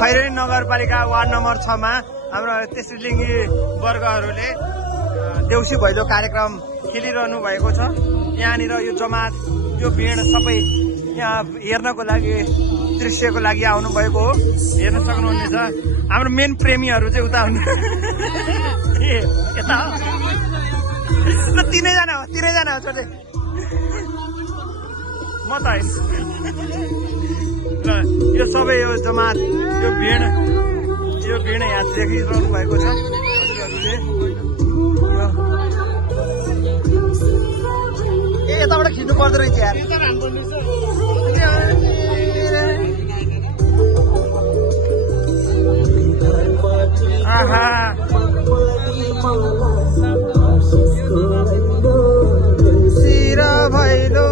खैरेनी नगरपालिका ward number 6 मा हाम्रो तेस्रीलिङ्गी वर्गहरूले देउसी भैलो कार्यक्रम खेलिरहनु भएको छ। यहाँनिर यो जमात यो भिड सबै यहाँ हेर्नको लागि दृश्यको लागि आउनु भएको हो। हेर्न सक्नुहुनेछ हाम्रो मेन प्रेमीहरू चाहिँ उता हुनु यता ल तिनैजना हो छोटे म त होइन ल यो सबै यो जमात यो भिड यहाँ देखिरहनु भएको छ। हजुरहरूले यताबाट खिच्नु पर्दो रहेछ यार। आहा सिरा भैलो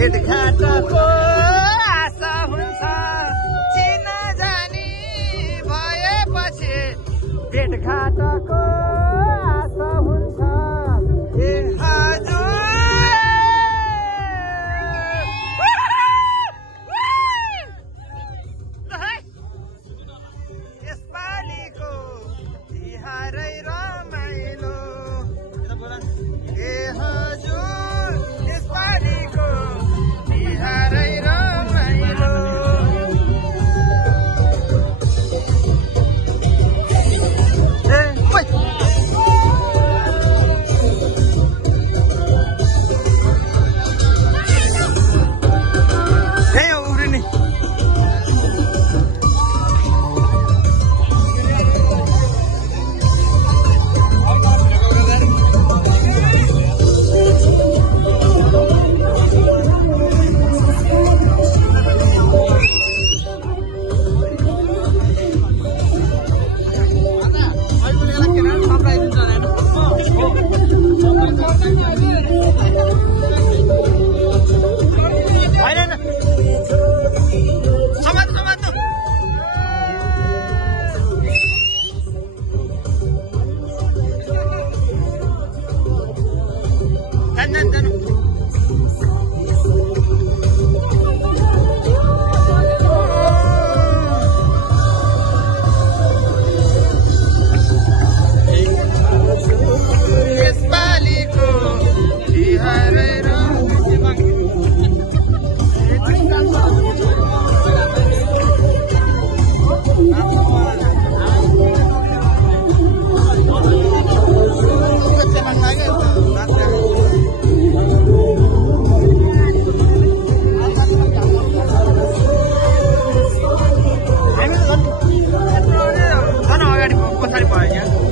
भेटघाटको आशा हुन्छ चिन जानी भएपछि भेटघाटको आशा हुन्छ। ए हजुर यसपालिको तिहारै रमाइलो। ए हजुर यसपालिको तिहारै रमाइलो। अगाडि पछाडि भयो क्या।